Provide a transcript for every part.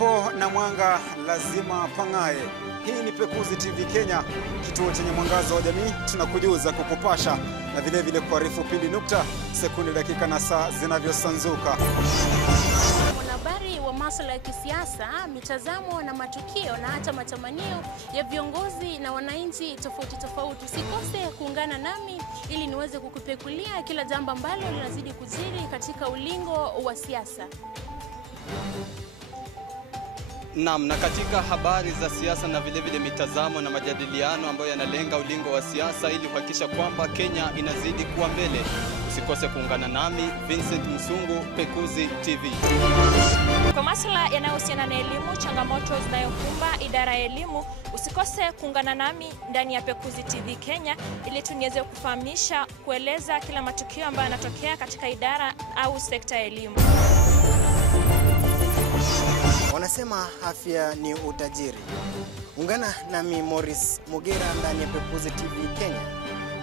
Palipo na mwanga lazima pangae. Hii ni Pekuzi TV Kenya, kituo chenye mwangazo wa jamii. Tunakujuza, kukupasha na vile vile kuarifu pindi nukta, sekunde, dakika na saa zinavyosanzuka. Mwanahabari wa masuala ya kisiasa, mitazamo na matukio na hata matamanio ya viongozi na wananchi tofauti tofauti. Usikose kuungana nami ili niweze kukupekulia kila jambo ambalo linazidi kujiri katika ulingo wa siasa. Naam, na katika habari za siasa na vile vile mitazamo na majadiliano ambayo yanalenga ulingo wa siasa ili kuhakikisha kwamba Kenya inazidi kuwa mbele. Usikose kuungana nami Vincent Musungu, Pekuzi TV. Kwa masuala yanayohusiana na elimu, changamoto zinayokumba idara ya elimu, usikose kuungana nami ndani ya Pekuzi TV Kenya ili tuniweze kufahamisha, kueleza kila matukio ambayo yanatokea katika idara au sekta ya elimu. Wanasema afya ni utajiri. Ungana nami Morris Mugera ndani ya Pekuzi TV Kenya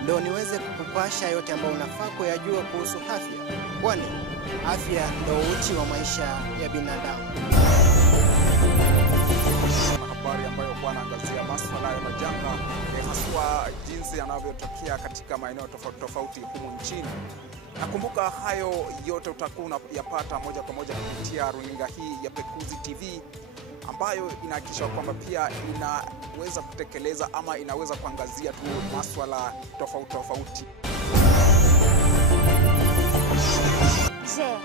ndio niweze kukupasha yote ambayo unafaa kuyajua kuhusu afya, kwani afya ndio uti wa maisha ya binadamu. Habari ambayo anaangazia masuala ya majanga, haswa jinsi yanavyotokea katika maeneo tofauti tofauti humu nchini. Nakumbuka hayo yote utakuwa unayapata moja kwa moja kupitia runinga hii ya Pekuzi TV, ambayo inahakikisha kwamba pia inaweza kutekeleza ama inaweza kuangazia tu masuala tofauti tofauti. Je,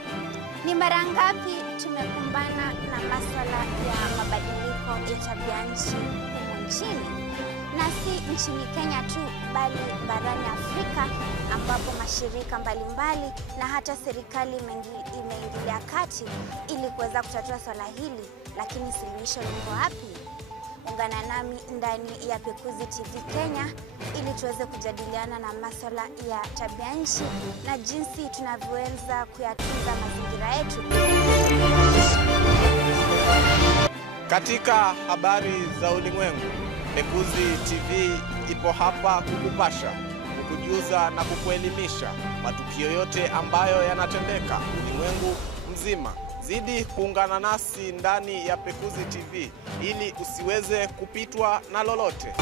ni mara ngapi tumekumbana na masuala ya mabadiliko ya tabia nchi humu nchini? Na si nchini Kenya tu, bali barani Afrika, ambapo mashirika mbalimbali na hata serikali imeingilia kati ili kuweza kutatua swala hili, lakini suluhisho liko wapi? Ungana nami ndani ya Pekuzi TV Kenya ili tuweze kujadiliana na masuala ya tabia nchi na jinsi tunavyoweza kuyatunza mazingira yetu. Katika habari za ulimwengu, Pekuzi TV ipo hapa kukupasha, kukujuza na kukuelimisha matukio yote ambayo yanatendeka ulimwengu mzima. Zidi kuungana nasi ndani ya Pekuzi TV ili usiweze kupitwa na lolote.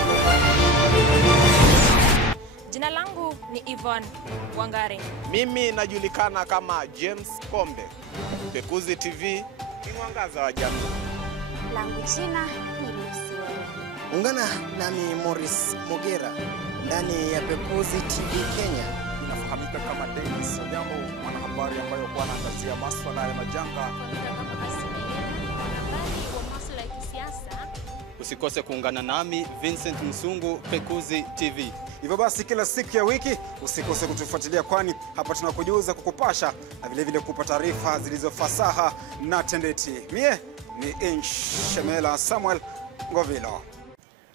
Jina langu ni Yvonne Wangari. Mimi najulikana kama James Kombe. Pekuzi TV ni mwangaza wa jamii. Langu jina ni Lucy. Ungana nami Morris Mugera ndani ya Pekuzi TV Kenya. Inafahamika kama Dennis Odhiambo, mwanahabari ambayo anaangazia masuala ya majanga. Mwanahabari wa masuala ya kisiasa. Usikose kuungana nami Vincent Musungu, Pekuzi TV. Hivyo basi, kila siku ya wiki usikose kutufuatilia, kwani hapa tunakujuza, kukupasha na vile vile kupa taarifa zilizofasaha na tendeti. Mie ni Shemela Samuel Ngovilo.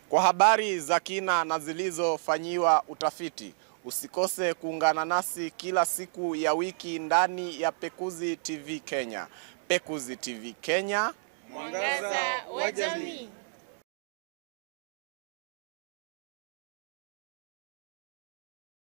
Kwa habari za kina na zilizofanyiwa utafiti, usikose kuungana nasi kila siku ya wiki ndani ya Pekuzi TV Kenya. Pekuzi TV Kenya, Mwangaza wa jamii.